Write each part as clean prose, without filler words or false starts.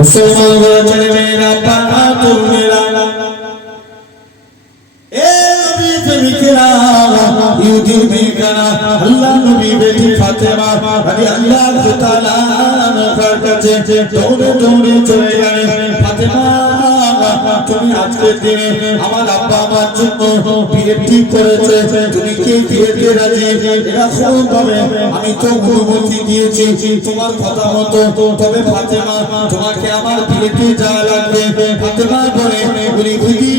मुसलमान बच्चे मेरा पाना तुम मेरा ए नबी प्रेमिकरा यहूदी प्रेमिकरा अल्लाह नबी बेटी फातिमा अरे अल्लाह ताला नफर কাছে দৌড়ে দৌড়ে চলে গেলে ফাতিমা তুমি আজকের দিনে আমার আব্বা আমার জন্য বিয়ে ঠিক করেছে তুমি কি বিয়েতে রাজি এরকম ভাবে আমি তো অনুমতি দিয়েছি তোমার কথা মতো তবে ফাতিমা তোমাকে আমার বিয়েতে যাওয়া লাগবে ফাতিমা বলে বলি খুদি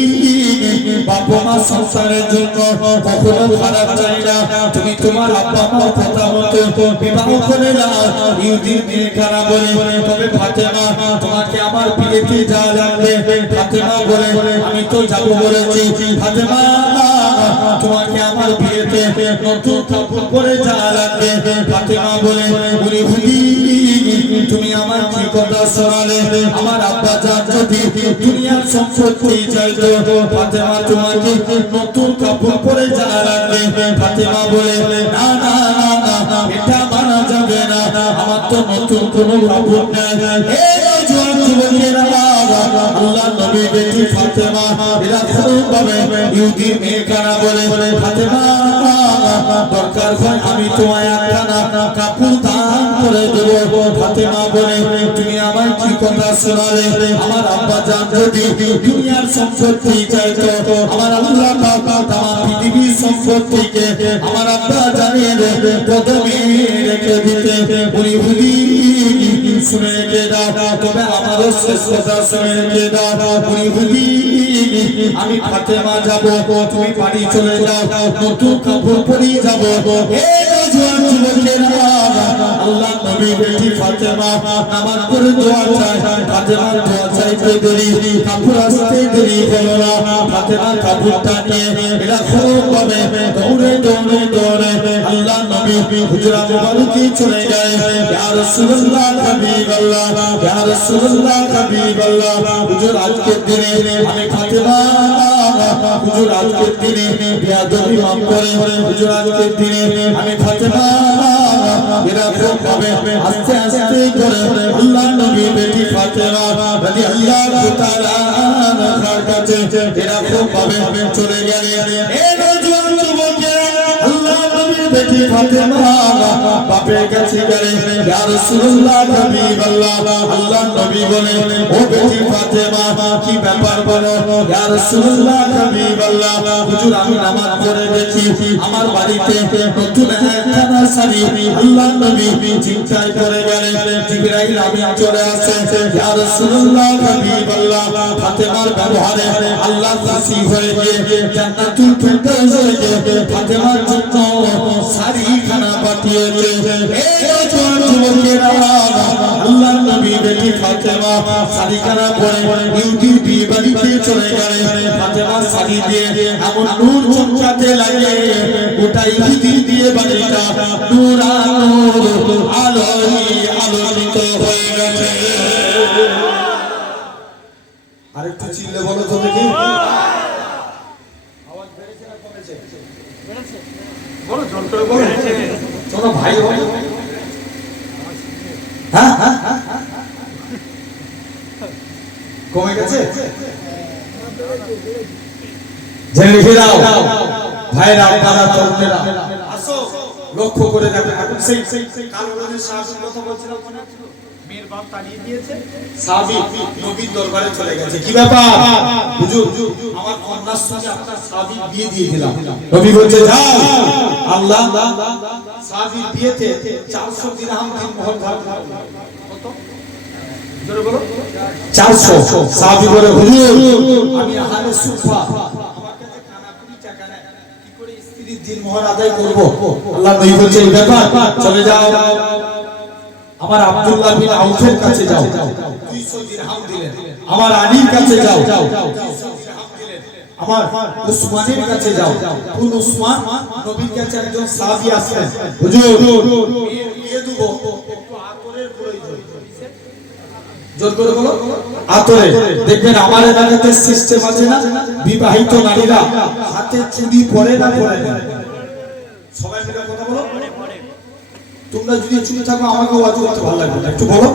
বাবা মা সংসারের জন্য কখনো খারাপ চাই না তুমি তোমার আব্বা মার কথা মতো বিবাহ করে নাও ইহুদি মেয়েরা বলে তবে ফাতিমা তোমাকে আমার বিয়েতে যাওয়া লাগবে ফাতিমা বলে আমি তো যাব বলেছি ফাতিমা তোমাকে আমার বিয়েতে নতুন কাপড় পরে যাওয়া লাগবে ফাতিমা বলে বলি খুদি তুমি আমার কি কথা শোনালে আমার আব্বা জান যদি দুনিয়ার সম্পত্তি চাইতো ফাতিমা তোমাকে নতুন কাপড় পরে যাওয়া লাগবে ফাতিমা বলে না না না না এটা মানা যাবে না আমার তো নতুন কোনো কাপড় নাই এই জোয়ান যুবকেরা আল্লাহ নবী বেটি ফাতিমা এরকম ভাবে ইহুদি মেয়েরা বলে ফাতিমা দরকার হয় আমি তোমায় একখানা কাপড় দান করে দেব ফাতিমা বলে তুমি আমায় কি কথা শোনালে আমার আব্বা জান যদি দুনিয়ার সম্পত্তি চাইতো আমার আল্লাহ পাক তামাম পৃথিবীর সম্পত্তিকে আমার আব্বা জানিয়ে দেবে কদমে রেখে দিতে বলি বলি শুনে রেখে দাও তবে আমারও শেষ কথা শুনে রেখে দাও বলি বলি আমি ফাতিমা যাব তুমি বাড়ি চলে যাও নতুন কাপড় পরে যাব এই জোয়ান যুবকেরা আল্লাহ নবী বেটি ফাতিমা নামাজ পড়ে দোয়া চায় ফাতিমার দোয়া চাইতে দেরি কাপড় আসতে দেরি হলো না ফাতিমা কাপড়টা নিয়ে এরকম ভাবে দৌড়ে দৌড়ে দৌড়ে আল্লাহ নবী হুজরা মুবারকে চলে যায় ইয়া রাসূলুল্লাহ হাবিবাল্লাহ ইয়া রাসূলুল্লাহ হাবিবাল্লাহ হুজুর আজকের দিনে আমি ফাতিমা হুজুর আজকের দিনে বেয়াদবি মাফ করে হুজুর আজকের দিনে আমি ফাতিমা এরকম ভাবে আস্তে আস্তে করে আল্লাহ নবী বেটি ফাতিমা রাদিয়াল্লাহু তাআলা আনহার কাছে এরকম ভাবে চলে গেলেন এই নওজোয়ান যুবকেরা আল্লাহ নবী বেটি ফাতিমা বাপের কাছে গেলেন ইয়া রাসূলুল্লাহ হাবিবাল্লাহ আল্লাহ নবী বলে ও বেটি ফাতিমা কি ব্যাপার বলো ইয়া রাসূলুল্লাহ হাবিবাল্লাহ হুজুর আমি নামাজ পড়ে দেখি আমার বাড়িতে নতুন একখানা শাড়ি আল্লাহ নবী চিন্তায় পড়ে গেলেন জিবরাইল আমি চলে আসে ইয়া রাসূলুল্লাহ হাবিবাল্লাহ ফাতিমার ব্যবহারে আল্লাহ খুশি হয়ে গিয়ে জান্নাতুল ফিরদাউস থেকে ফাতিমার জন্য শাড়ি খানা পাঠিয়েছে এই জোয়ান যুবকেরা আল্লাহ নবী বেটি ফাতিমা শাড়ি খানা পরে ইহুদির বিয়ে বাড়িতে চলে গেলেন ফাতিমা শাড়ি দিয়ে এমন নূর চমকাতে লাগে গোটা ইহুদির বিয়ে বাড়িটা নূরানুর আলোয় আলোকিত হয়ে গেছে আরেকটু চিল্লে বলো তো দেখি আওয়াজ বেড়েছে না কমেছে বেড়েছে বলো জোর করে বলো চলো ভাই ভাই হ্যাঁ হ্যাঁ কমে গেছে জেনে লিখে দাও ভাইরা আপনারা তরুণেরা আসো লক্ষ্য করে দেখো এখন সেই কালো রঙের সাহাবীর কথা বলছিলাম মেয়ের বাপ তাড়িয়ে দিয়েছে সাহাবী নবীর দরবারে চলে গেছে কি ব্যাপার হুজুর আমার কন্যার সঙ্গে আপনার সাহাবী বিয়ে দিয়ে দিলাম নবী বলছে যাও আল্লাহ সাহাবীর বিয়েতে 400 দিরহাম মোহর ধার কত জোরে বলো 400 সাহাবী বলে হুজুর আমি আহলে সুফা আমার কাছে কানাকুড়ি টাকা নাই কি করে স্ত্রীর দিন মোহর আদায় করব আল্লাহ নবী বলছে এই ব্যাপার চলে যাও আমার আব্দুল্লাহ বিন আউফের কাছে যাও 200 দিরহাম দিলেন আমার আলীর কাছে যাও 200 দিরহাম দিলেন আমার উসমানের কাছে যাও কোন উসমান নবীর কাছে একজন সাহাবী আসলেন হুজুর বিয়ে দেব একটু আতরের প্রয়োজন জোর করে বলো আতরে দেখবেন আমার এলাকাতে সিস্টেম আছে না বিবাহিত নারীরা হাতে চুড়ি পরে না পরে সবাই মিলে কথা বলো তোমরা যদি চুপ থাকো আমাকে ওয়াজ করতে ভালো লাগবে একটু বলো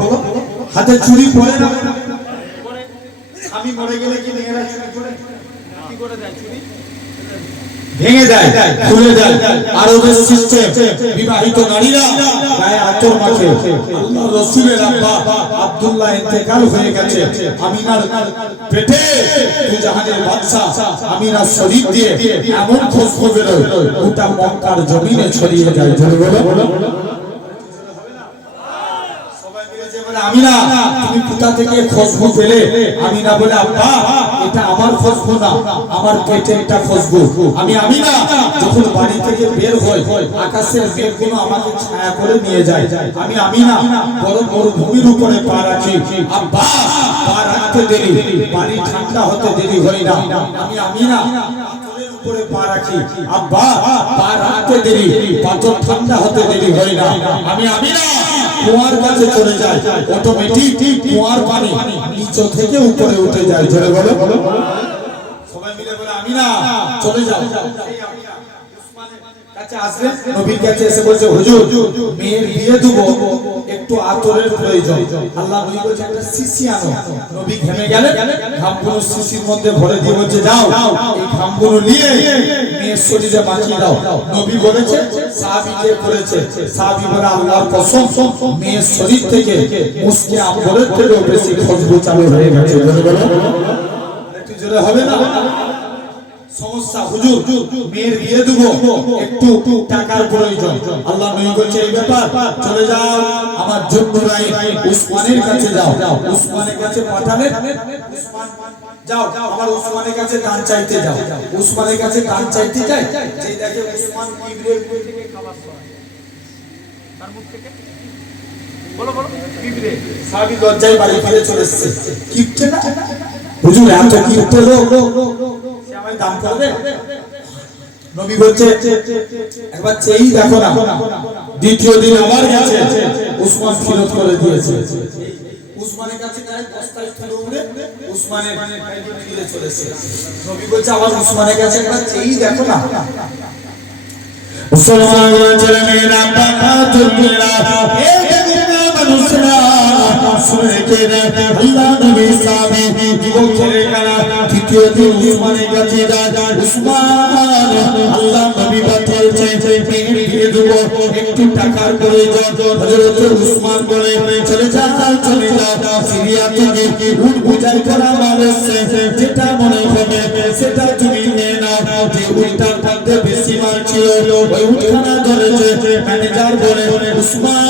হাতে চুরি পড়ে না, আমি মরে গেলে কি মেয়েরা চুরি করে কি করে দেয়, চুরি ভেঙে যায়, খুলে যায়। আর ওদের সিস্টেম, বিবাহিত নারীরা গায়ে আতর মাখে। আল্লাহর রাসূলের আব্বা আব্দুল্লাহ ইন্তেকাল হয়ে গেছে, আমিনার পেটে দুজাহানের বাদশা আমিনার শরীর দিয়ে এমন খুশবু বেরোয় গোটা মক্কার জমিনে ছড়িয়ে যায়। জোরে বলো, আমিনা তুমি কোথা থেকে খুশবু পেলে? আমিনা বলে আব্বা এটা আমার খুশবু না, আমার পেটে একটা খুশবু। আমি আমিনা যখন বাড়ি থেকে বের হই আকাশের মেঘগুলো আমাকে ছায়া করে নিয়ে যায়। আমি আমিনা বড় বড় ভূমির উপরে পা রাখি, আব্বা পা রাখতে দেরি বাড়ি ঠান্ডা হতে দেরি হয় না। আমি আমিনা পাথরের উপরে পা রাখি, আব্বা পা রাখতে দেরি পাথর ঠান্ডা হতে দেরি হয় না। আমি আমিনা কুয়ার কাছে চলে যায়, অটোমেটিক কুয়ার পানি নিচ থেকে উপরে উঠে যায়। জোরে বলো, সবাই মিলে বলে আমিনা চলে যাও। কাছে আসবে, নবীর কাছে এসে বলছে হুজুর মেয়ের বিয়ে দেব, একটু আতরের প্রয়োজন। আল্লাহ নবী বলছে একটা শিশি আনো। নবী ঘেমে গেলেন, ঘামগুলো শিশির মধ্যে ভরে দিয়ে বলছে যাও এই ঘামগুলো নিয়ে মেয়ের শরীরে মাখিয়ে দাও। নবী বলেছে সাহাবী যে করেছে, সাহাবী বলে আল্লাহর কসম মেয়ের শরীর থেকে মুসকে আম্বরের থেকেও বেশি খুশবু চালু হয়ে গেছে। বলে বলো একটু জোরে হবে না? সমস্যা হুজুর মেয়ের বিয়ে দেব, একটু টাকার প্রয়োজন। আল্লাহ নবী বলছে এই ব্যাপার চলে যাও আমার জন্নুরাই উসমানের কাছে যাও। উসমানের কাছে পাঠালেন, উসমান যাও আমার উসমানের কাছে দান চাইতে যাও। উসমানের কাছে দান চাইতে যায়, যে দেখে উসমান কিবরির মুখ থেকে খাবার খায়, তার মুখ থেকে বলো বলো কিবরে, সাহাবী লজ্জায় বাড়ি ফিরে চলে এসেছে। কিপটে না হুজুর, এত কিপটে লোক সে আমায় দান করবে? নবী বলছে একবার চেয়েই দেখো না। দ্বিতীয় দিন আমার কাছে উসমান ফিরত করে দিয়েছে। উসমানের কাছে যায়, বস্তায় তুলে উঠে উসমানের ফিরে চলেছে। নবী বলছে আমার উসমানের কাছে একবার চেয়েই দেখো না। মুসলমানরা ছেলে মেয়েরা বাবাতুল মেয়েরা এই দুনিয়া মানুষরা শুনে রেখে আল্লাহ নবী সাহাবী যুবক ছেলেরা তৃতীয় দিন উসমানের কাছে যায়। উসমান আল্লাহ নবী পাঠিয়েছে মেয়ের বিয়ে দেব, একটু টাকার প্রয়োজন। হযরত উসমান বলে চলে যাও চলে যাও, সিরিয়া থেকে উট বোঝাই করা মানুষ যেটা মনে হবে সেটা তুমি নিয়ে নাও। যে উটটার মধ্যে বেশি মাল ছিল ওই উটখানা ধরেছে। ম্যানেজার বলে উসমান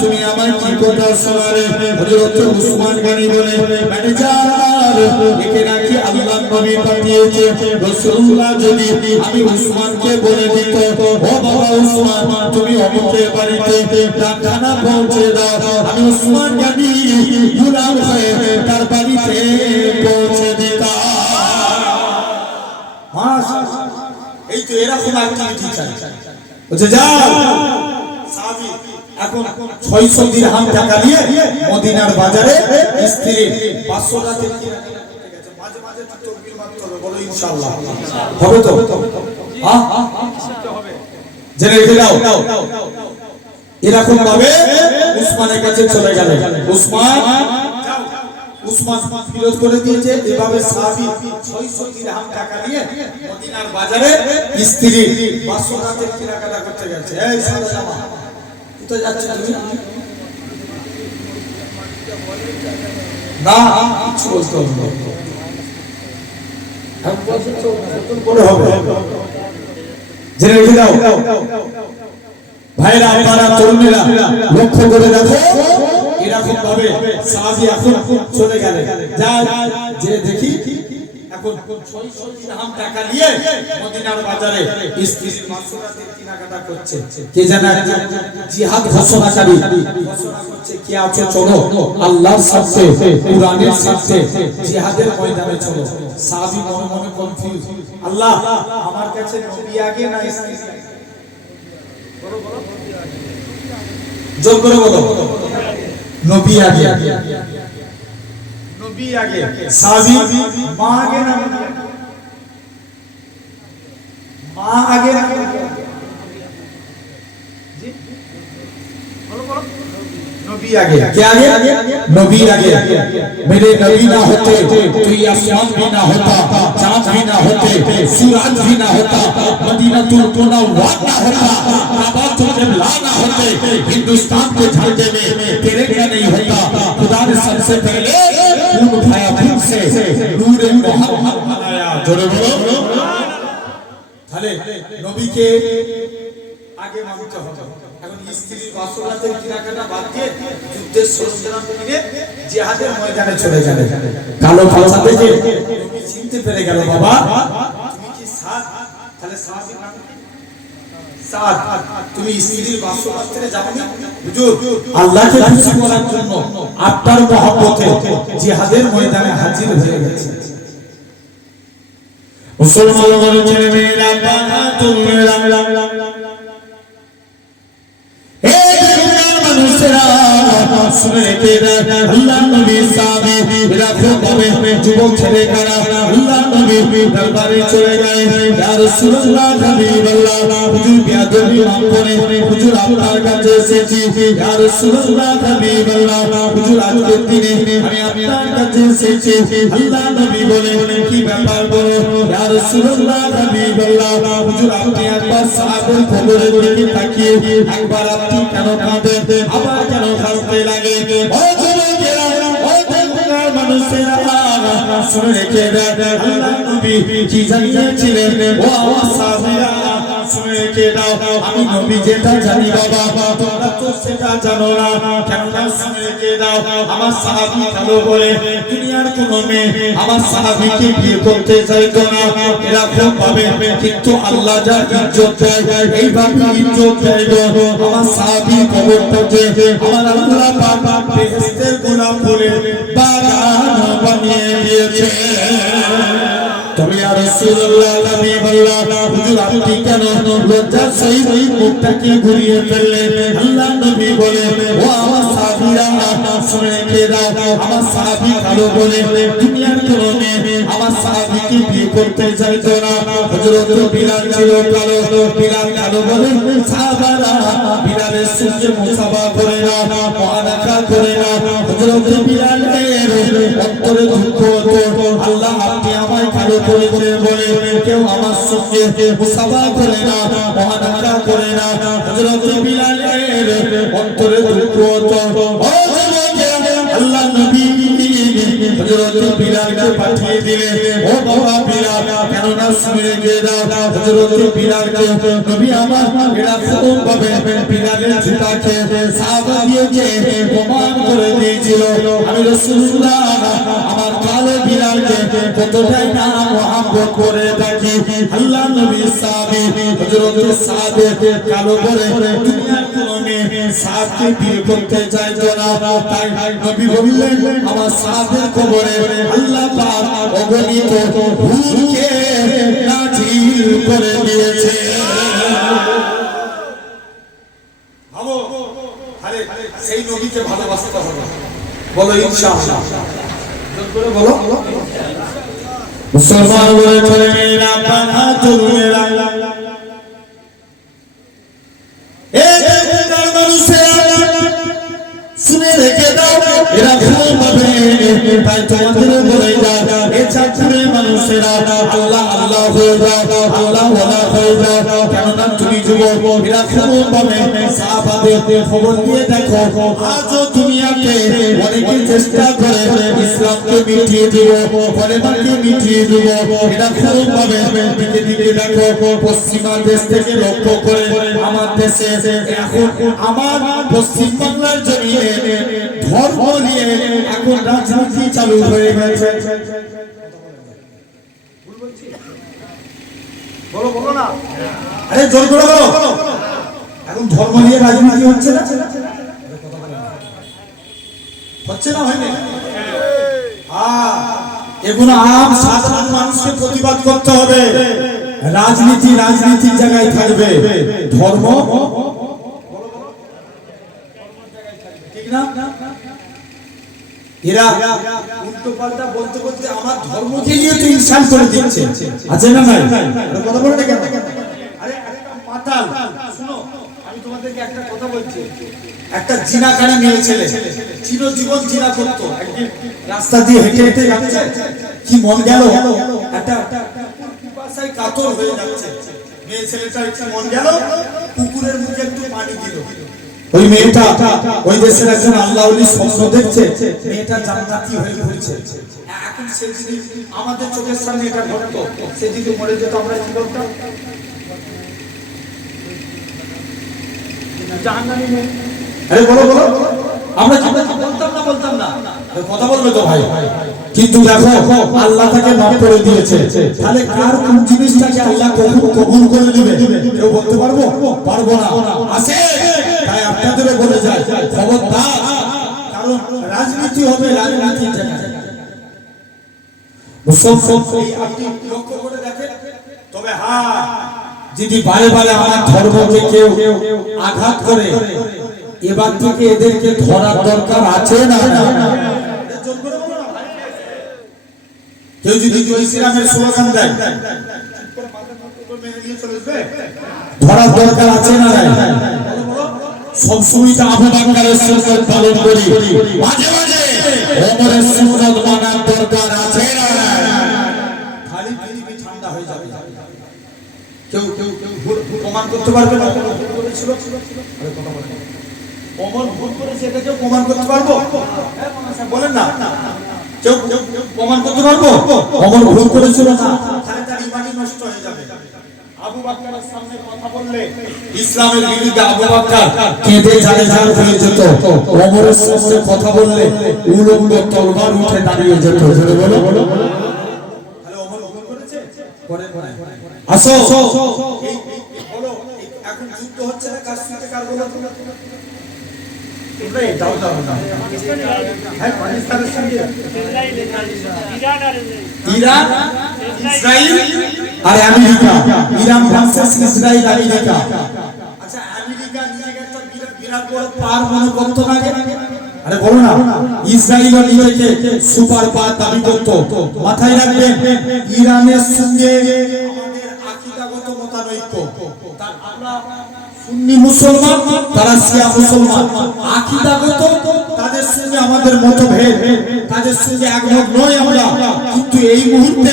তুমি আমার কি কথা শোনালে? হযরত উসমান গনি বলে ম্যানেজার একে নাকি আল্লাহ নবী পাঠিয়েছে। রাসূলুল্লাহ যদি আমি উসমানকে বলে দিত ও বাবা উসমান তুমি অমুকের বাড়িতে ডাকখানা পৌঁছে দাও, আমি উসমান গনি গুলাম হয়ে তার বাড়িতে পৌঁছে দিতাম। এই তো এরকম অ্যাক্টিভিটি চাই। বলছে যাও সাহাবী এখন 600 দিরহাম টাকা নিয়ে মদিনার বাজারে স্ত্রী 500 টাকা মাঝে মাঝে তাকবীর মারতে হবে, বলো ইনশাআল্লাহ হবে তো? হ্যাঁ হবে, জেনে রেখে দাও। এরকম ভাবে উসমানের কাছে চলে গেলেন। উসমান ফিরত করে দিয়েছে। এভাবে সাহাবী 600 দিরহাম টাকা নিয়ে মদিনার বাজারে স্ত্রী 500 টাকার কেনাকাটা করতে গেছে। এই সাদা জামা কোথায় যাচ্ছে তুমি? না কিছু বলতে হবে না, এক বছর তো বড় হবে, জেনে রেখে দাও। ভাইরা আপনারা তরুণীরা লক্ষ্য করে দেখো এরকম ভাবে সাহাবী এখন চলে গেলেন। যে দেখি এখন 600 দিরহাম টাকা নিয়ে মদিনার বাজারে স্ত্রীর মাসুরাতের কেনাকাটা করছে। কে জানে জিহাদ ঘোষণাকারী ঘোষণা করছে কি আছে চলো আল্লাহর সাথে কুরআনের সাথে জিহাদের ময়দানে চলো। সাহাবী মনে মনে কনফিউজ, আল্লাহ আমার কাছে নবী আগে না স্ত্রী আগে? বলো বলো জোর করে বলো নবী আগে, নবী আগে, সাহাবী মা আগে না মা আগে না? জি বলো বলো নবী आगे क्या आगे नबी आगे मेरे नबी ना होते तो ये आसमान भी ना होता चांद भी ना होते सूरज भी ना होता मदीनातुल मुनव्वरा ना होता काबातुल क़िबला ना होते हिंदुस्तान के झंडे में तेरे क्या नहीं होता खुदा ने सबसे पहले खून उठाया खून से नूरे मोहम्मद बनाया जोरे बोलो তাহলে নবীকে আগে মানতে হবে এখন স্ত্রীর বাসরাতের কিনাকাটা বাদ দিয়ে যুদ্ধের সরঞ্জাম কিনে জিহাদের ময়দানে চলে যাবে কালো ভাষা দেখে নবী চিনতে পেরে গেল বাবা তুমি কি সাদ তাহলে সাহাবীর নাম সাদ তুমি স্ত্রীর বাসরাতে যাবে না হুজুর আল্লাহকে খুশি করার জন্য আপনার মহব্বতে জিহাদের ময়দানে হাজির হয়ে গেছে মুসলমানদের ছেলে মেয়েরা বানাতুল মেলা হে দুনিয়ার মানুষেরা শুনে কেরা আল্লাহ নবী সাহাবী এরা খুব ভাবে যুবক ছেলেরা আল্লাহ নবী দরবারে চলে যায় ইয়া রাসূলুল্লাহ হাবিবাল্লাহ হুজুর বিয়াদবি মাফ করে হুজুর আপনার কাছে এসেছি ইয়া রাসূলুল্লাহ হাবিবাল্লাহ হুজুর আজকের দিনে আমি আপনার কাছে এসেছি আল্লাহ নবী বলে কি ব্যাপার বলো ইয়া রাসূলুল্লাহ হাবিবাল্লাহ হুজুর আপনি একবার সাহাবের খবরের দিকে তাকিয়ে একবার আপনি কেন কাঁদেন আবার কেন হাসতে লাগে ও যুবকেরা ও দুনিয়ার মানুষেরা শুনে রেখে দেন আল্লাহ নবী কি জানিয়েছিলেন ও আমার সাহাবীরা শুনে রেখে দাও আমি নবী যেটা জানি বাবা তোমরা তো সেটা জানো না কেননা শুনে রেখে দাও আমার সাহাবী ভালো বলে দুনিয়ার কোনো মেয়ে আমার সাহাবীকে বিয়ে করতে চাইতো না এরকম ভাবে কিন্তু আল্লাহ যা ইজ্জত দেয় এইভাবে ইজ্জত দেয় আমার সাহাবী কবরটাকে আমার আল্লাহ পাক বেহেশতের গোলাপ বলে বাগান বানিয়ে দিয়েছে তবে ইয়া রাসূলুল্লাহ হাবিবাল্লাহ হুজুর আপনি কেন লজ্জার সহিত মুখটাকে ঘুরিয়ে ফেললেন আল্লাহ নবী বলে ও আমার সাহাবীরা শুনে রেখে দাও আমার সাহাবী ভালো বলে দুনিয়ার কোনো মেয়ে আমার সাহাবীকে বিয়ে করতে চাইতো না হযরত বিলাল ছিল কালো বিলাল কালো বলে সাহাবারা বিলালের সঙ্গে মুসাফা করে না মুআনাকা করে না হযরত বিলালের অন্তরে দুঃখ হতো আল্লাহ আপনি আমায় কালো করেছে বলে কেউ আমার সঙ্গে মুসাফা করে না মুআনাকা করে না হযরত বিলালের অন্তরে দুঃখ হতো ও যুবকেরা আল্লাহ নবী হযরত বিলালকে পাঠিয়ে দিলেন ও বাবা বিলাল কেন না শুনে রেখে দাও হযরত বিলালকে নবী আমার এরকম ভাবে বিলালের জুতাকে সাহাবা দিয়েছে প্রমাণ করে দিয়েছিল আমি রাসূলুল্লাহ আমার কালো বিলালকে কতটাই না মহব্বত করে থাকি আল্লাহ নবী সাহাবী হযরত সাদ কালো বলে দুনিয়ার কোনো মেয়ে সাদকে বিয়ে করতে চাইতো না তাই নবী বললেন আমার সাদের কবরে আল্লাহ পাক অগণিত হুরকে নাজিল করে দিয়েছে ভাবো আরে সেই নবীকে ভালোবাসতে হবে বলো ইনশাআল্লাহ জোরে বলো মুসলমান বলে চলে মেয়েরা বানাতুল মেলা এ দুনিয়ার মানুষেরা শুনে রেখে দাও এরা ভাবে তাই তোমাদের বলে যাও এ চাঁদপুরের মানুষেরা আল্লাহ আল্লাহ হয়ে যাও আল্লাহ ওয়ালা হয়ে যাও কেননা তুমি যুবক এরা ভাবে সাহাবাদের খবর দিয়ে দেখো আজও দুনিয়াতে অনেকে চেষ্টা করে ইসলামকে মিটিয়ে দিব কলেমাকে মিটিয়ে দিব এরা ভাবে দিকে দিকে দেখো পশ্চিমা দেশ থেকে লক্ষ্য করে আমার দেশে এখন আমার পশ্চিম বাংলার জমিনে ধর্ম নিয়ে এখন রাজনীতি চালু হয়ে গেছে বলো বলো না আরে জোর করে বলো এখন ধর্ম নিয়ে রাজনীতি হচ্ছে না হচ্ছে না হয়নি এগুলো আম সাধারণ মানুষকে প্রতিবাদ করতে হবে রাজনীতি রাজনীতির জায়গায় থাকবে ধর্ম ঠিক না এরা উল্টো পাল্টা বলতে বলতে আমার ধর্মকে নিয়ে তো ইনসাল্ট করে দিচ্ছে আছে না নাই কথা বলে না কেন আরে আরে মাতাল শুনো আমি তোমাদের আপনাদেরকে একটা কথা বলছি, একটা জিনাকারী মেয়ে ছেলে চিরজীবন জিনা করতো, একদিন রাস্তা দিয়ে হেঁটে হেঁটে যাচ্ছে, কি মন গেল, একটা পিপাসায় কাতর হয়ে যাচ্ছে, মেয়ে ছেলেটার কি মন গেল, কুকুরের মুখে একটু পানি দিল। ওই মেয়েটা ওই দেশের একজন আল্লাহ ওলি স্বপ্ন দেখছে, মেয়েটা জান্নাতি হয়ে ঘুরছে। এখন সে যদি আমাদের চোখের সামনে এটা ঘটতো, সে যদি মরে যেত, আমরা কি বলতাম? জাহান্নামী মেয়ে। আরে বলো বলো, আমরা কি বলতাম না? কথা বলবে তো ভাই। কিন্তু দেখো আল্লাহ তাকে মাফ করে দিয়েছে, তাহলে কার কোন জিনিসটাকে আল্লাহ কবুল করে নেবে কেউ বলতে পারবো না। আছে তাই আপনাদের বলে যায় খবরদার, কারণ রাজনীতি হবে রাজনীতির জায়গায়। মুসলমান আপনি লক্ষ্য করে দেখেন, তবে হ্যাঁ, যদি বারে বারে আমার ধর্মকে কেউ আঘাত করে, এবার থেকে এদেরকে ধরার দরকার আছে না? কেউ যদি জয় শ্রীরামের স্লোগান দেয়, ধরার দরকার আছে না? সবসময় আবু বকরের সুন্নাত পালন করি, মাঝে মাঝে ওমরের সুন্নাত মানার দরকার আছে না? খালি পৃথিবী ঠান্ডা হয়ে যাবে। কেউ প্রমাণ করতে পারবে না ওমর ভুল করেছে, এটা কেউ প্রমাণ করতে পারবো? বলেন না, কেউ প্রমাণ করতে পারবো ওমর ভুল করেছিল না? তাহলে তার ঈমানই নষ্ট হয়ে যাবে। আবু বকরের সামনে কথা বললে ইসলামের বিরুদ্ধে আবু বকর কেঁদে জারেজার হয়ে যেত, ওমরের সামনে কথা বললে উলঙ্গ তলবার উঠে দাঁড়িয়ে যেত। বলো বলো, তাহলে ওমর ভুল করেছে? করে আসো এই বলো, এখন যুদ্ধ হচ্ছে না কার সাথে, কার বলো তোমরা যাও না, হ্যাঁ পাকিস্তানের সঙ্গে ইরান, ইসরায়েল আর America, Iran versus Israel America. আচ্ছা, আমেরিকা নিজেকে একটা বিরাট বড় পাওয়ার মনে করতো না? আরে বলো না, ইসরায়েল নিজেকে সুপার পাওয়ার দাবি করতো। মাথায় রাখবেন, ইরানের সঙ্গে আমাদের আকীদাগত মতানৈক্য, আমরা সুন্নি মুসলমান, তারা শিয়া মুসলমান, আকীদাগত তাদের সঙ্গে আমাদের মতভেদ, তাদের সঙ্গে একমত নই আমরা। কিন্তু এই মুহূর্তে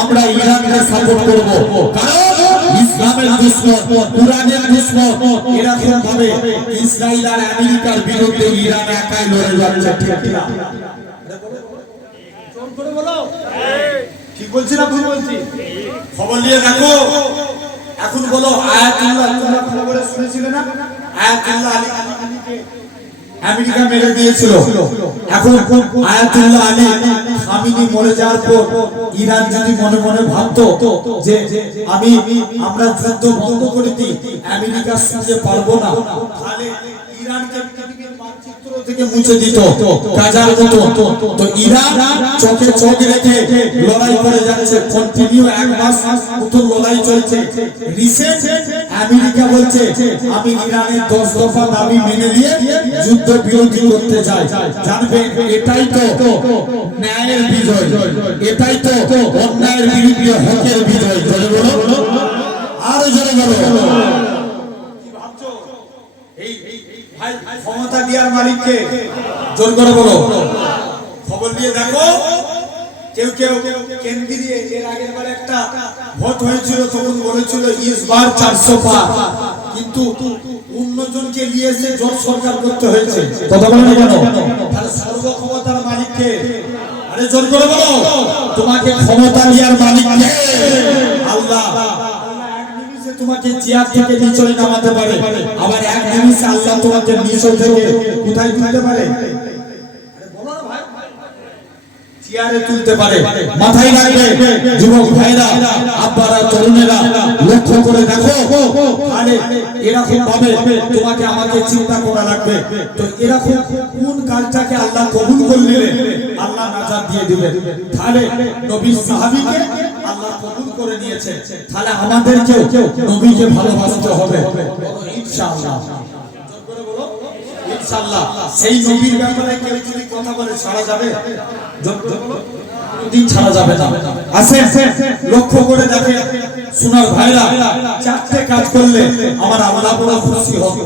আমরা ইরানকে সাপোর্ট করব, কারণ ইসলামের দুশমন, কুরআনের দুশমন। এরকম ভাবে ইসরায়েল আর আমেরিকার বিরুদ্ধে ইরান একাই লড়ে যাচ্ছে। ঠিক না? জোর করে বলো, ঠিক বলছি না ভুল বলছি? খবর নিয়ে দেখো। এখন বলো, আয়াতুল্লাহ তোমরা খবরে শুনেছিলে না? আয়াতুল্লাহ আলী আমেরিকা মেরে দিয়েছিল। এখন আয়াতুল্লাহ আলী খামেনি মরে যাওয়ার পর ইরান যদি মনে মনে ভাবতো যে আমরা যুদ্ধ বন্ধ করে দিই, আমেরিকার সঙ্গে পারবো না, তাহলে ইরানকে পৃথিবীর মানচিত্র থেকে মুছে দিত গাজার মতো। তো ইরান চোখে চোখ রেখে লড়াই করে যাচ্ছে, কন্টিনিউ এক মাস মতো লড়াই চলছে। রিসেন্ট আমেরিকা বলছে আমি ইরানের 10 দফা দাবি মেনে নিয়ে যুদ্ধ বিরতি করতে চাই। জানবেন, এটাই তো ন্যায়ের বিজয়, এটাই তো অন্যায়ের বিরুদ্ধে হকের বিজয়। জোরে বলো, আরো জোরে বলো। কি ভাবছো? এই ভাই ক্ষমতা দেওয়ার মালিককে জোর করে বলো। খবর নিয়ে দেখো, কেউ কেন্দ্রীয় এর আগের বার একটা ভোট হয়েছিল, তখন বলেছিল ইস বার 400 পার, কিন্তু 19 জনকে নিয়ে এসে জোট সরকার করতে হয়েছে। কথা বলে না কেন? তাহলে সর্বক্ষমতার মালিককে, আরে জোর করে বলো, তোমাকে ক্ষমতা দেওয়ার মালিককে আল্লাহ। তোমাকে চেয়ার থেকে নিচে নামাতে পারে, আবার এক নিমিষে আল্লাহ তোমাকে নিচে থেকে কোথায় তুলতে পারে? চেয়ারে তুলতে পারে। মাথায় রাখবে যুবক ভাইরা, আব্বারা, তরুণেরা, লক্ষ্য করে দেখো। আরে এরকম ভাবে তোমাকে আমাকে চিন্তা করা লাগবে। তো এরকম কোন কাজটাকে আল্লাহ কবুল করলেন, আল্লাহ নাজাত দিয়ে দিবেন। তাহলে নবীর সাহাবীকে আল্লাহ কবুল করে নিয়েছে, তাহলে আমাদেরকে নবীকে ভালোবাসতে হবে ইনশাআল্লাহ। ইনশাআল্লাহ সেই নবীর ব্যাপারে কেউ যদি কথা বলে ছাড়া যাবে? দিন ছাড়া যাবে না। আসেন লক্ষ্য করে দেখেন সোনার ভাইরা, 4টে কাজ করলে আমার আল্লাহ বড় খুশি হবে।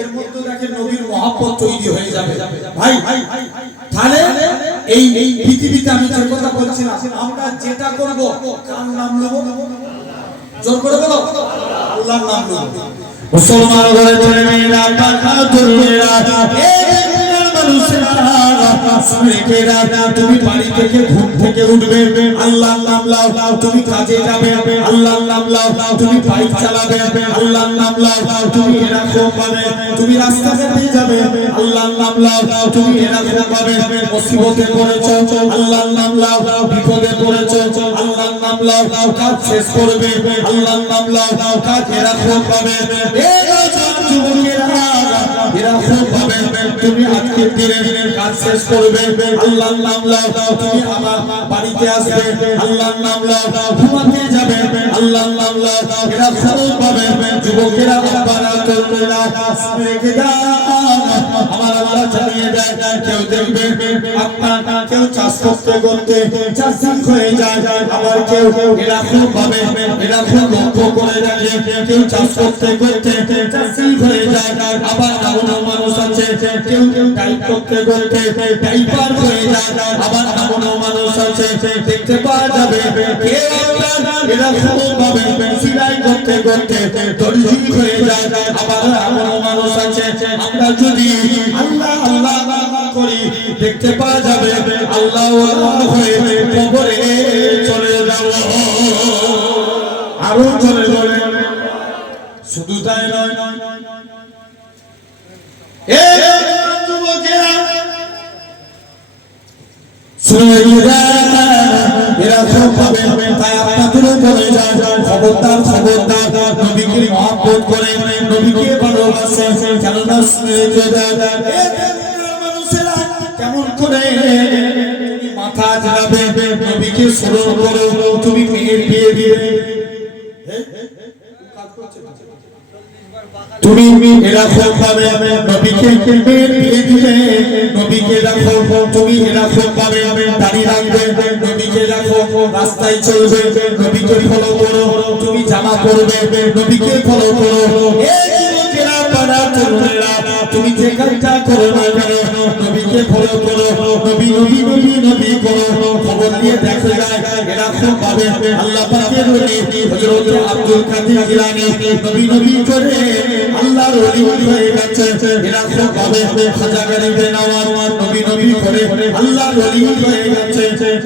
এর মধ্যে দেখেন নবীর মহব্বত তৈরি হয়ে যাবে ভাই। তাহলে এই পৃথিবীতে আমি যে কথা বলছিলাম, আমরা যেটা করব কার নাম নেব? জোর করে বলো, আল্লাহর নাম নেব। মুসলমান ঘরে চলে মেয়েরা বাহাদুর মেয়েরা, তুমি বাড়ি থেকে ঘুম থেকে উঠবে, আল্লাহর নাম লাও, তুমি কাজে যাবে, আল্লাহর নাম লাও, তুমি বাইক চালাবে, আল্লাহর নাম লাও, তুমি এরকম ভাবে তুমি রাস্তাঘাটে যাবে, আল্লাহর নাম লাও, তুমি এরকম ভাবে মুসিবতে পড়েছো, আল্লাহর নাম লাও, বিপদে পড়েছো, আল্লাহর নাম লাও, কাজ শেষ করবে, আল্লাহর নাম লাও, কাজ এরকম ভাবে এরকম ভাবে তুমি আজকে দিনের কাজ শেষ করবে, আল্লাহর নাম লাও, তুমি আমার বাড়িতে আসবে, আল্লাহর নাম লাও, ঘুমাতে যাবে, আল্লাহর নাম লাও, এরকম ভাবে যুবকেরা আব্বারা তরুণেরা রেখে দাও। আমার আল্লাহ জানিয়ে দেয়, কেউ দেখবে আপনার কেউ চাষ করতে করতে চাষি হয়ে যায়, আবার কেউ এরকম ভাবে এরকম লক্ষ্য করে রাখে, কেউ চাষ করতে করতে চাষি হয়ে যায়, আবার এমন মানুষ আছে কেউ টাইপ করতে করতে টাইপার হয়ে যায়, আবার এমন মানুষ আছে দেখতে পাওয়া যাবে কেউ এরকম ভাবে সিলাই করতে করতে দর্জি হয়ে যায়, আবার এমন মানুষ আছে আমরা যদি আল্লাহ আল্লাহ করি দেখতে পাওয়া যাবে আল্লাহ হয়ে কবরে চলে যাব। আরো চলে বলে শুধু তাই নয়, খবরদার খবরদার নবীকে মহব্বত করে নবীকে ভালোবাসে, কেননা মানুষেরা কেমন করে মাথা ঝাড়াবে, নবীকে স্মরণ করো, তুমি মেয়ের বিয়ে দিবে, তুমি এরকম ভাবে নবীকে বিয়ে দিবে, নবীকে রাখো, তুমি এরকম ভাবে দাঁড়িয়ে রাখবে, নবীকে রাখো, রাস্তায় চলবে, নবীকে ফলো করো, তুমি জামা পরবে, নবীকে ফলো করো, তুমি যে কাজটা করো না কেন নবীকে ফলো করো, নবী নবী নবী নবী করো। খবর নিয়ে দেখা যায় এরকম ভাবে আল্লাহ পাকের ওলি হযরত আব্দুল কাদের জিলানী নবী নবী করে আল্লাহর ওলি হয়ে গেছে, এরকম ভাবে খাজা গরিব নওয়াজ নবী নবী করে আল্লাহর ওলি হয়ে গেছে,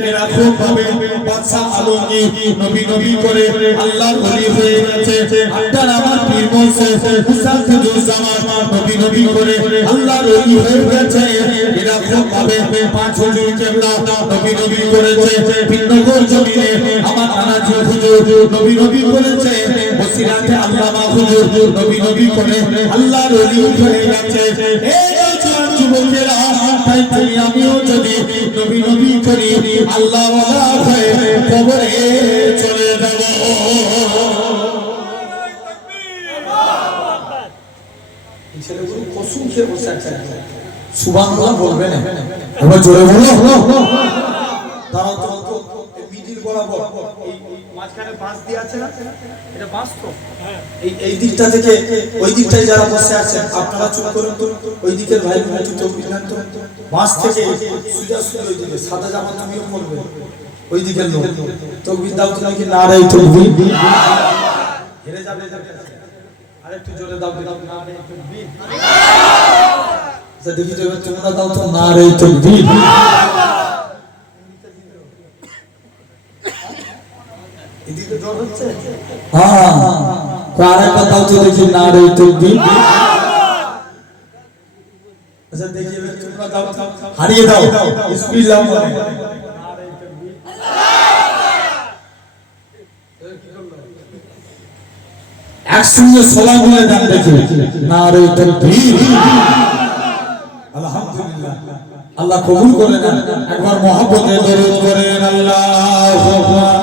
এরকম ভাবে বাদশা আলমগীর নবী নবী করে আল্লাহর ওলি হয়ে গেছে, আপনার আমার পীর মুর্শিদ মুসাদ্দিদুজ্জামান নবী নবী করে আল্লাহর ওলি হয়ে গেছে, এরকম ভাবে পাঁচ হুজুর কেবলা নবী নবী করেছে, বিন্নগর জমিনে আমার নানাজি হুজুর নবী নবী করেছে, বসিরাতে আল্লামা হুজুর নবী নবী করে আল্লাহর ওলি হয়ে গেছে। এই যুবকেরা তাই তুমি আমিও যদি নবী নবী করি আল্লাহ ওয়ালা হয়ে কবরে চলে যাব। সুবহানাল্লাহ বলবে না, এবার জোরে বলো। তারা তো মিডিল বরাবর এই মাঝখানে বাঁশ দিয়ে আছে না, এটা বাঁশ তো, এই দিকটা থেকে ওই দিকটায় যারা বসে আছেন আপনারা চুপ করুন তো, ওই দিকের ভাই বোন একটু তকবীর দেন তো, বাঁশ থেকে সোজা সোজা ওই দিকে সাদা জামা তুমিও পরবে, ওই দিকের লোক তকবীর দাও তো নাকি নারায়ে তাকবীর, হেরে যাবে, আরেকটু জোরে দাও, নারায়ে তাকবীর, আচ্ছা দেখি তো এবার তোমরা দাও তো নারায়ে তাকবীর, এদিকে জোর হচ্ছে, হ্যাঁ কারা কথাও তো দেখি নারায়ে তাকবীর, আচ্ছা দেখি এবার তোমরা দাও, হারিয়ে দাও স্পিড লাও বলে নারায়ে তাকবীর, একসঙ্গে সবাই বলে দেন দেখি নারায়ে তাকবীর। আলহামদুলিল্লাহ, আল্লাহ কবুল করে নেন, একবার মহব্বতে দরুদ করেন আল্লাহু আকবার।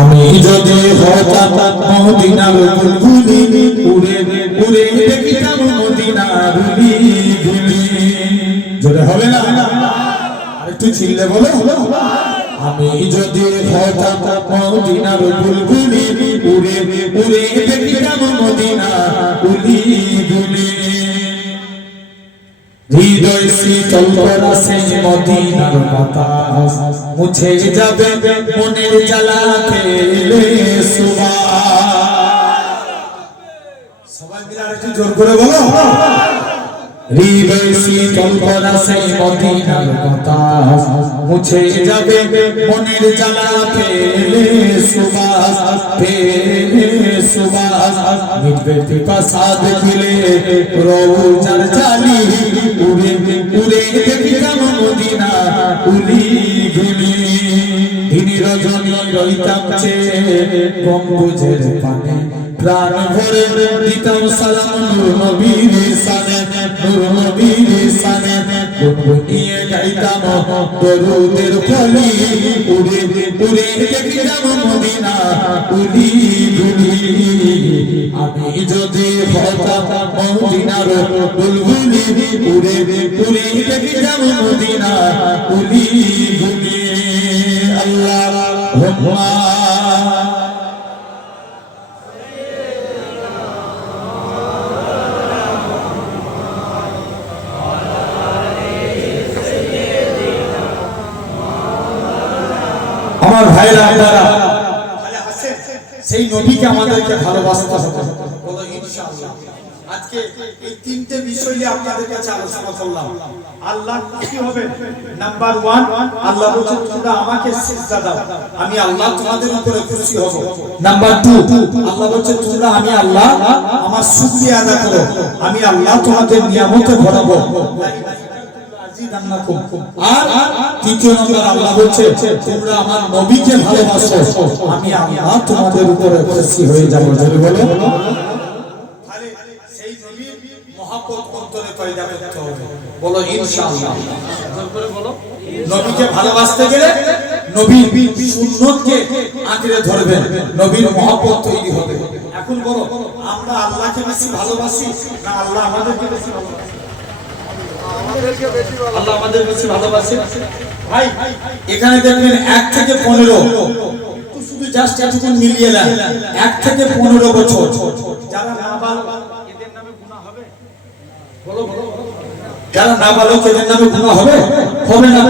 আমি যদি হতাম মদিনার বুলবুলি উড়ে উড়ে দেখিতাম মদিনার গুলি গুলি জোরে হবে না আরেকটু চিল্লে বলো আমি যদি হতাম মদিনার বুলবুলি উড়ে উড়ে দেখিতাম মদিনা গুলি গুলি হৃদয় শীতল করা সেই মদিনার বাতাস মুছে যাবে মনের জ্বালা পেলে সবাই মিলে আরেকটু জোর করে বলো হৃদয় শীতল করা সেই মদিনার বাতাস মুছে যাবে মনের জ্বালা পেলে সুবাস মিটবে পিপাসা দেখিলে রওজার জালি উড়ে উড়ে দেখিতাম মদিনা গুলি গুলি দিন রজনী রইতাম চেয়ে গম্বুজের পানে প্রাণ ভরে দিতাম সালাম নূর নবীর শানে গুনগুনিয়ে গাইতাম দরুদের কলি উড়ে উড়ে দেখিতাম মদিনা গুলি গুলি আমি যদি হতাম মদিনার বুলবুলি উড়ে উড়ে দেখিতাম মদিনা গুলি গুলি আল্লাহুম্মা আমার ভাইরা আপনারা সেই নবীকে আমাদেরকে ভালোবাসতে হবে বলো ইনশাআল্লাহ আজকে এই তিনটে বিষয় নিয়ে আপনাদের কাছে আলোচনা করলাম আল্লাহ খুশি হবে নাম্বার 1 আল্লাহ বলেন তোমরা আমাকে সিজদা দাও আমি আল্লাহ তোমাদের উপরে খুশি হব নাম্বার 2 আল্লাহ বলেন তোমরা আমি আল্লাহ আমার শুকরিয়া আদায় করো আমি আল্লাহ তোমাদের নিয়ামতে ভরাবো আর তৃতীয় নম্বর আল্লাহ বলছে তোমরা আমার নবীকে ভালোবাসো আমি আল্লাহ তোমাদের উপরে খুশি হয়ে যাব বলে বলো তাহলে সেই নবীর মহব্বত অন্তরে পয়দা করতে হবে বলো ইনশাআল্লাহ জোর করে বলো নবীকে ভালোবাসতে গেলে নবীর সুন্নতকে আঁকড়ে ধরবেন নবীর মহব্বত তৈরি হবে এখন বলো আমরা আল্লাহকে বেশি ভালোবাসি না আল্লাহ আমাদেরকে বেশি ভালোবাসে আল্লাহ আমাদের বেশি ভালোবাসে ভাই এখানে দেখবেন 1 থেকে 15 তো শুধু জাস্ট এতটুকু মিলিয়ে নেন 1 থেকে 15 বছর যারা নাবালক এদের নামে গুনাহ হবে বলো বলো যারা নাবালক এদের নামে গুনাহ হবে হবে না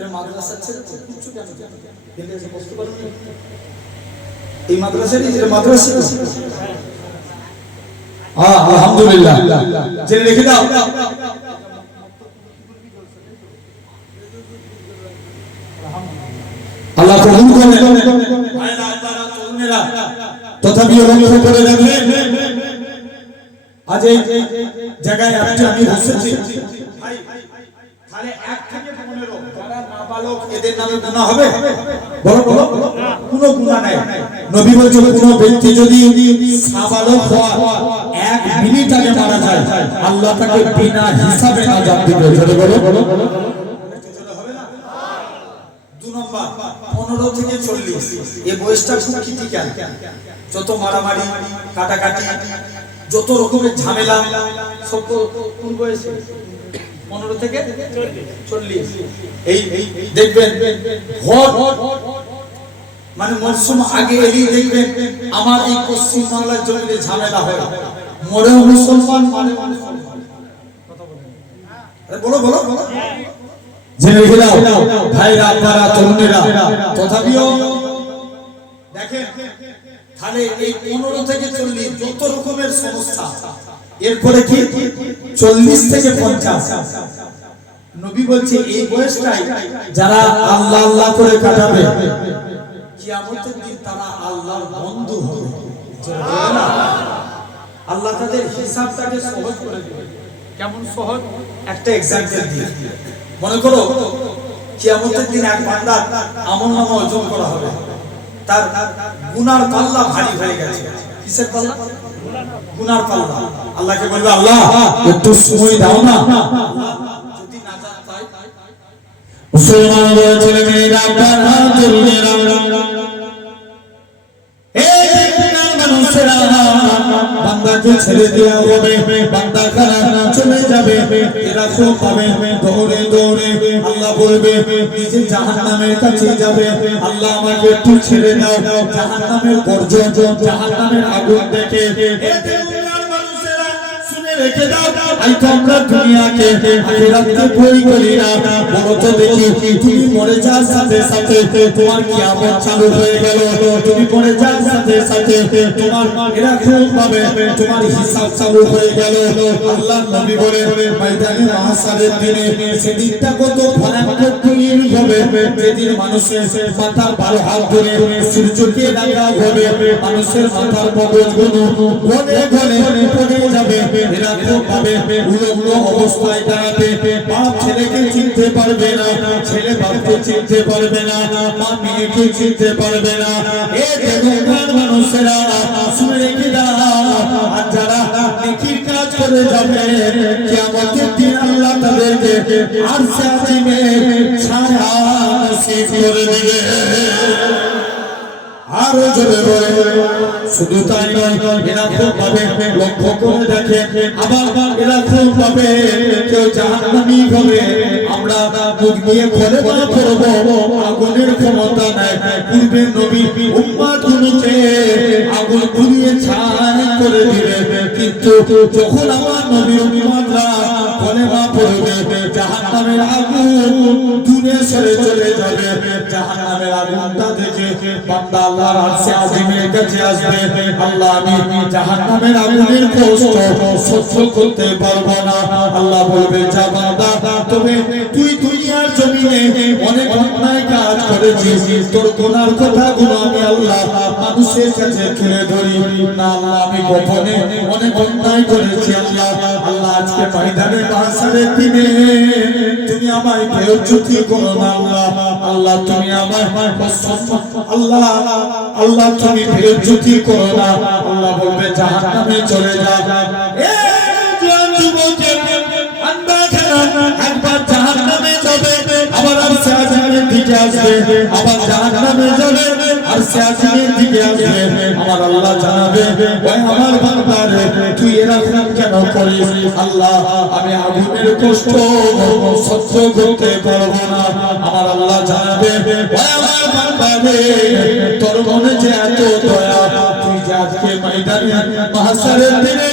এর মাদ্রাসা ছেড়ে কিছু কেন এদের এসে বসতে পারেন এই মাদ্রাসারই এর মাদ্রাসা আলহামদুলিল্লাহ জেনে রেখে দাও আল্লাহ কবুল করেন ভাইরা আপনারা তরুণেরা তথাপিও লক্ষ্য করে দেখবেন আজ এই জায়গায় আমি বসেছি ভাই তাহলে 1 থেকে 15 যারা নাবালক এদের নামে গুনাহ হবে বলো বলো কোনো গুনাহ নাই নবী বলেছেন কোন ব্যক্তি যদি নাবালক হওয়া 1 মিনিট আগে মারা যায় আল্লাহ তাকে বিনা হিসাবে নাজাত দিবে বলো বলো হবে না 2 নম্বর 15 থেকে 40 এই বয়সটা খুব ক্রিটিক্যাল যত মারামারি কাটাকাটি যত রকমের ঝামেলা সব কোন বয়সে 15 থেকে 40 এই দেখবেন হট মানে মরশুম আগে এলেই দেখবেন আমার এই পশ্চিম বাংলার জমিতে ঝামেলা হয় মরেও মুসলমান মানে মুসলমান কথা বলো বলো বলো জেনে রেখে দাও ভাইরা আপনারা তরুণেরা তথাপিও দেখেন তাহলে এই 15 থেকে 40 যত রকমের সমস্যা এরপরে কি 40 থেকে 50 নবী বলছে এই বয়সটাই যারা আল্লাহ আল্লাহ করে কাটাবে কিয়ামতের দিন তারা আল্লাহর বন্ধু হবে না আল্লাহ তাদের হিসাবটাকে সহজ করে দেবে কেমন সহজ একটা एग्जांपल দিই মনে করো কিয়ামতের দিন এক বান্দার আমলনামা ওজন করা হবে তার গুনার পাল্লা ভারী হয়ে গেছে কিসের পাল্লা গুনার পাল্লা আল্লাহকে বলবে আল্লাহ একটু সময় দাও না যদি নাজাত পাই মুসলমান ছেলে মেয়েরা বানা জলমেরা এই গুনার মানুষেরা বান্দাকে ছেড়ে দেওয়া হবে, বান্দা খানা চলে যাবে, এরা খুব পাবে দৌড়ে দৌড়ে আল্লাহ বলবে নিজে জাহান্নামের কাছে যাবে, আল্লাহ আমাকে একটু ছেড়ে দাও, জাহান্নামের গর্জন জাহান্নামের আগুন দেখে রেখে দাও। আই তো আমরা দুনিয়াকে আখিরাতকে বই করি না, বড় তো দেখি তুমি মরে যাওয়ার সাথে সাথে তোমার কিয়ামত চালু হয়ে গেল, তুমি মরে যাওয়ার সাথে সাথে তোমার এরকম ভাবে তোমার হিসাব চালু হয়ে গেল। আল্লাহ নবী বলে ময়দানে মাহশারের দিনে সেদিনটা কত ভয়ানক দিন হবে, যেদিন মানুষের মাথার 12 হাত ধরে সূর্যকে রাখা হবে, মানুষের মাথার মগজগুলো ঘনে ঘনে পড়ে যাবে, এরকম ভাবে উলঙ্গ অবস্থায় দাঁড়াবে, বাপ ছেলেকে চিনতে পারবে না, ছেলে বাপকে চিনতে পারবে না, মা মেয়েকে চিনতে পারবে না। এ জগৎকার মানুষেরা শুনে রেখে দাও, আর যারা নেকির কাজ করে যাবে কিয়ামতের দিন আল্লাহ তাদেরকে আরশে আজিমের ছায়া নসিব করে দিবে। আরো জোরে বলে, শুধু তাই নয়, এরকম ভাবে লক্ষ্য করে দেখে, আবার এরকম ভাবে কেউ জাহান্নামী হবে, আমরা মুখ দিয়ে খোলে বলে করব, আগুনের ক্ষমতা নাই। পূর্বে নবী উম্মতগুলোকে আগুন পুড়িয়ে ছাই করে দিবে, কিন্তু যখন আমার নবী উম্মতরা কলেমা পড়বে, জাহান্নামের আগুন দূরে সরে চলে যাবে, জাহান্নামের আগুনটা দেখে বান্দা আল্লাহর আরশে আজিমের কাছে আসবে, আল্লাহ আমি জাহান্নামের আগুনের কষ্ট সহ্য করতে পারবো না। আল্লাহ বলবে যা বান্দা, তবে তুই দুনিয়ার জমিনে অনেক অন্যায় কাজ করেছিস, তোর গুনার কথাগুলো আমি আল্লাহ মানুষের কাছে তুলে ধরি না, আল্লাহ আমি গোপনে অনেক অন্যায় করেছি। আল্লাহ আল্লাহ আজকে ময়দানে মাহশারের দিনে তুমি আমায় বেইজ্জতি করো না, আল্লাহ আল্লাহ তুমি আমায় আল্লাহ আল্লাহ তুমি বেইজ্জতি করো না। আল্লাহ বলবে জাহান্নামে চলে যা। এ যুবকের আন্দা খানা একবার জাহান্নামে যাবে, আবার আরশে আজিমের দিকে আসবে, আবার জাহান্নামে যাবে, আরশে আজিমের দিকে আসবে, আমার আল্লাহ জানাবে ওই আমার বান্দা রে তুই এরকম কেন করিস? আল্লাহ আমি আগুনের কষ্ট সহ্য করতে পারবো না। আমার আল্লাহ জানাবে ওই আমার বান্দা রে তোর মনে যে এত দয়া, তুই যে আজকে ময়দানে মাহশারের দিনে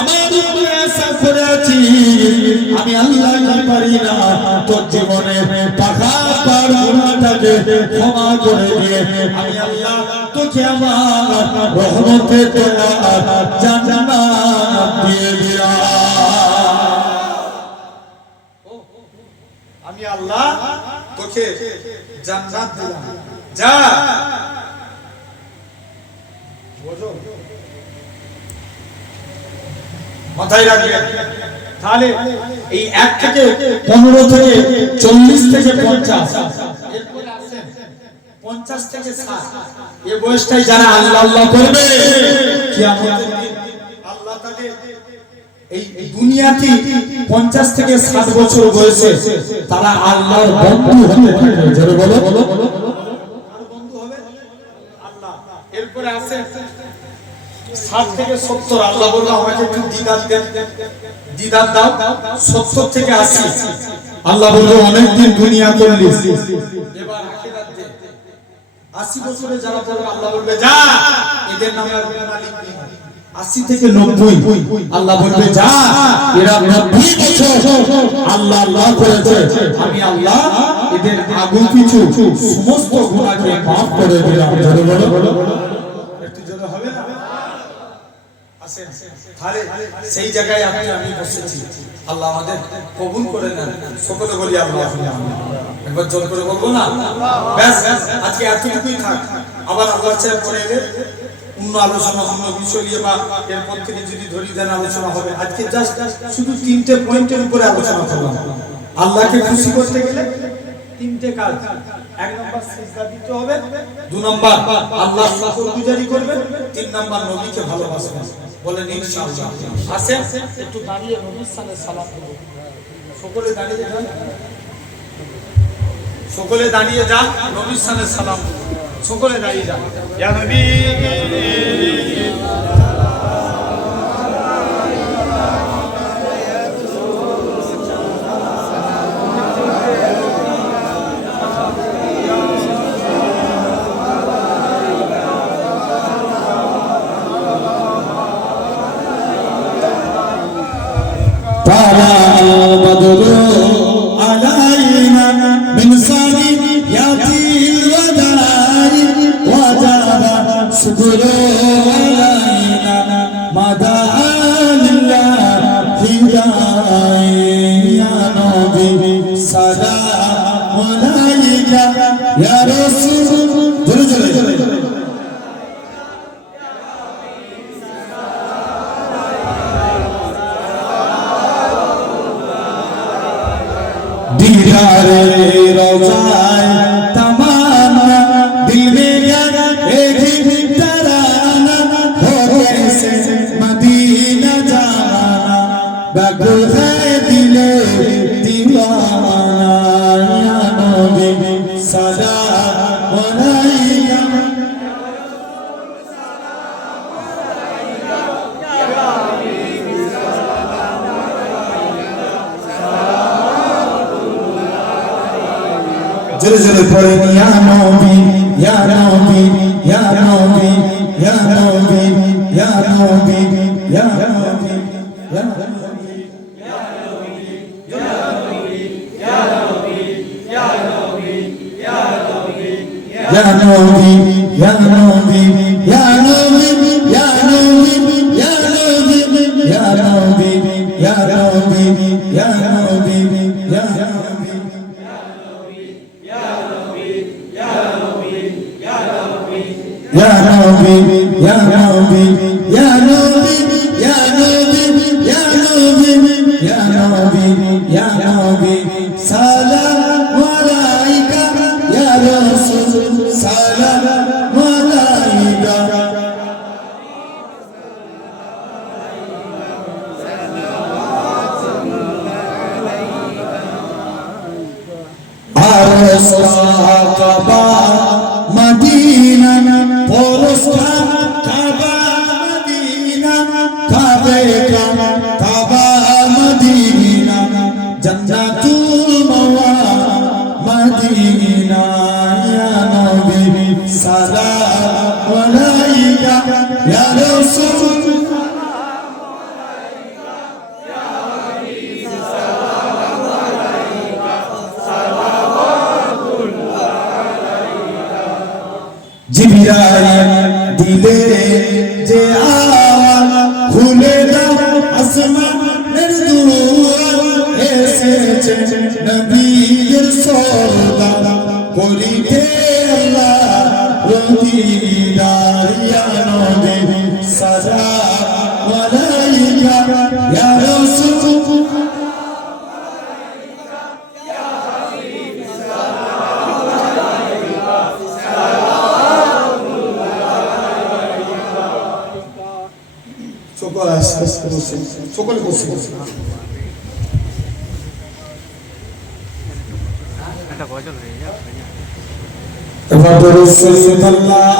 আমার উপরে আশা করে আছিস, আমি আল্লাহ না পারি না তোর জীবনে পাখা পার গুনাহটাকে ক্ষমা করে দিয়ে আমি আল্লাহ তোকে আমার রহমতের দয়া জান্নাত দিয়ে দিলাম। আমি আল্লাহ তোকে জান্নাত দিলাম, যা মাথায় রাখবে। তাহলে এই 1 থেকে 15 থেকে 40 থেকে 50 এরপরে আসেন 50 থেকে 60 এই বয়সটাই যারা আল্লাহ আল্লাহ করবে কিয়ামতের দিন আল্লাহ তাকে এই দুনিয়াতে 50 থেকে 60 বছর বয়সে তারা আল্লাহর বন্ধু হতে থাকে। জোরে বলো, আর বন্ধু হবে আল্লাহ। এরপরে আসে 60 থেকে 70 আল্লাহ বলল আমাকে একটু দিদার দেন, দিদার দাও। 70 থেকে 80 আল্লাহ বলল অনেক দিন দুনিয়া করলিস, এবার আখিরাত দে। 80 বছরে যারা পড়বে আল্লাহ বলবে যা এদের নামে আর গুনাহ লিখবি না। 80 থেকে 90 আল্লাহ বলবে যা এরা 90 বছর আল্লাহ আল্লাহ করেছে, আমি আল্লাহ এদের আগু পিছু সমস্ত গুনাহকে maaf করে দিলাম। জোরে বলো, একটু জোরে হবে না? আসেন তাহলে সেই জায়গায় আপনি আমি বসেছি, আল্লাহ আমাদের কবুল করে নেন। সকলে বলি আল্লাহ একবার জোর করে বলবো না? ব্যাস আজকে এতটুকুই থাক, আবার আল্লাহ চাই পরে এলে অন্য আলোচনা অন্য বিষয় নিয়ে বা এরপর থেকে যদি ধরি দেন আলোচনা হবে। আজকে জাস্ট শুধু 3টে পয়েন্টের উপরে আলোচনা করলাম। আল্লাহকে খুশি করতে গেলে 3টে কাজ। 1 নাম্বার সিজদা দিতে হবে, 2 নাম্বার আল্লাহর শুকরগুজারি করবেন, 3 নাম্বার নবীকে ভালোবাসবেন। বলেন ইনশাআল্লাহ। আসেন একটু দাঁড়িয়ে নবীর সাথে সালাম করব। সকলে দাঁড়িয়ে যান, সকলে দাঁড়িয়ে যান, নবীর সাথে সালাম করব। সকলে দাঁড়িয়ে যান। ইয়া নবী ইয়া রাসূল জোরে জোরে दीदारे रोज़ाए तमन्ना दिल में एक ही तराना हो कैसे मदीना जाना बगु है दिले दीवाना या नबी सलाम अलैका जरे जरे पढ़े या नबी या नबी या नबी या नबी या नबी या नबी या नबी या नबी या नबी या नबी या नबी या नबी या नबी या नबी या नबी या नबी Ya Rabbi, Ya Rabbi, Ya Rabbi, Ya Rabbi, Ya Rabbi, Ya Rabbi, Ya Rabbi, Salam Alaika, Ya Rasul, Salam Alaika. Arasaka Madina Poroska Kaaba Madina Kaaba Kaaba Madina Jannatul Mawa Madina Ya Nabi Salam Alaika Ya Rasul जिबिराइल दिले जे आवा खुले दाव আসমানের দুয়ার এসেছে নবীর সওদা করিতে আল্লাহ রদিদার ইয়া নবী সালাম আলাইকা ইয়া রাসূল সকলে বসে এবার রাসূলুল্লাহ